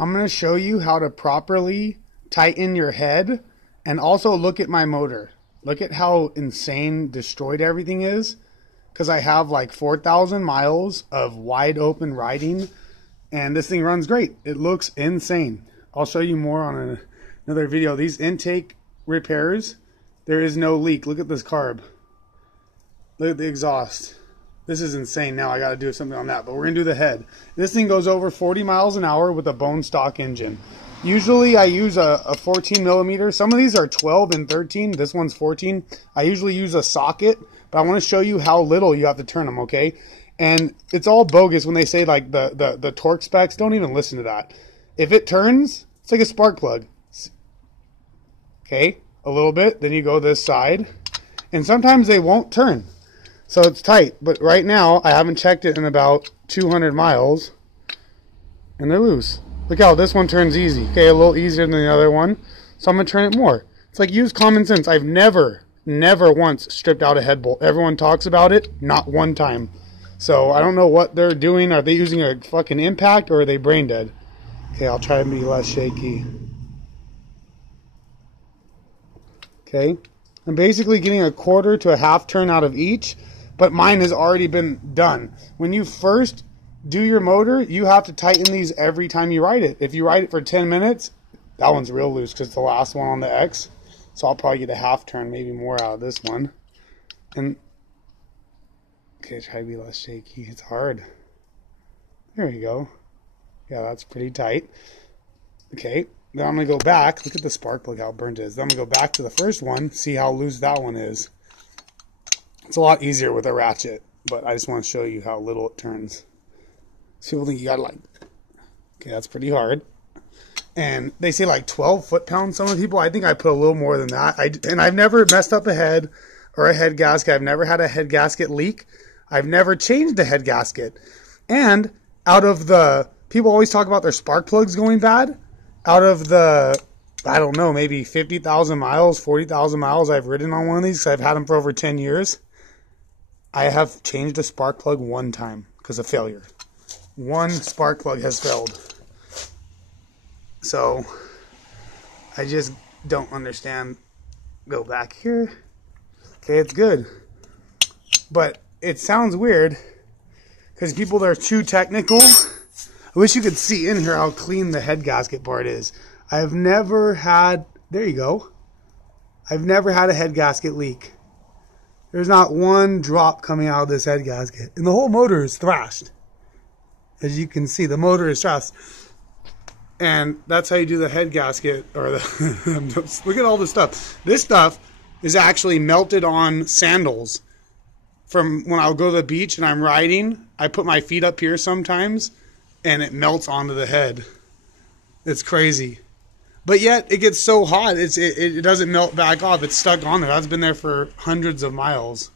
I'm going to show you how to properly tighten your head and also look at my motor. Look at how insane destroyed everything is, because I have like 4,000 miles of wide open riding and this thing runs great. It looks insane. I'll show you more on another video. These intake repairs, there is no leak. Look at this carb. Look at the exhaust. This is insane. Now I got to do something on that, but we're going to do the head. This thing goes over 40 miles an hour with a bone stock engine. Usually I use a 14 millimeter. Some of these are 12 and 13. This one's 14. I usually use a socket, but I want to show you how little you have to turn them, okay? And it's all bogus when they say like the torque specs. Don't even listen to that. If it turns, it's like a spark plug. Okay, a little bit. Then you go this side. And sometimes they won't turn. So it's tight. But right now, I haven't checked it in about 200 miles. And they're loose. Look how this one turns easy. Okay, a little easier than the other one. So I'm going to turn it more. It's like, use common sense. I've never once stripped out a head bolt. Everyone talks about it. Not one time. So I don't know what they're doing. Are they using a fucking impact or are they brain dead? Okay, I'll try to be less shaky. Okay. I'm basically getting a quarter to a half turn out of each, but mine has already been done. When you first do your motor, you have to tighten these every time you ride it. If you ride it for 10 minutes, that one's real loose because it's the last one on the X. So I'll probably get a half turn, maybe more out of this one. And okay, try to be less shaky. It's hard. There you go. Yeah, that's pretty tight. Okay, then I'm going to go back. Look at the spark plug, how burnt it is. Then I'm going to go back to the first one, see how loose that one is. It's a lot easier with a ratchet, but I just want to show you how little it turns. So people think you got to like, okay, that's pretty hard. And they say like 12 foot-pounds, some of the people. I think I put a little more than that. And I've never messed up a head or a head gasket. I've never had a head gasket leak. I've never changed a head gasket. And out of the, people always talk about their spark plugs going bad. Out of the, I don't know, maybe 50,000 miles, 40,000 miles I've ridden on one of these, because I've had them for over 10 years. I have changed a spark plug one time because of failure. One spark plug has failed. So, I just don't understand. Go back here. Okay, it's good. But it sounds weird because people that are too technical. I wish you could see in here how clean the head gasket part is. I've never had, there you go. I've never had a head gasket leak. There's not one drop coming out of this head gasket. And the whole motor is thrashed. As you can see, the motor is thrashed. And that's how you do the head gasket. Or the look at all this stuff. This stuff is actually melted on sandals. From when I'll go to the beach and I'm riding, I put my feet up here sometimes. And it melts onto the head. It's crazy. But yet, it gets so hot, it doesn't melt back off. It's stuck on there. That's been there for hundreds of miles.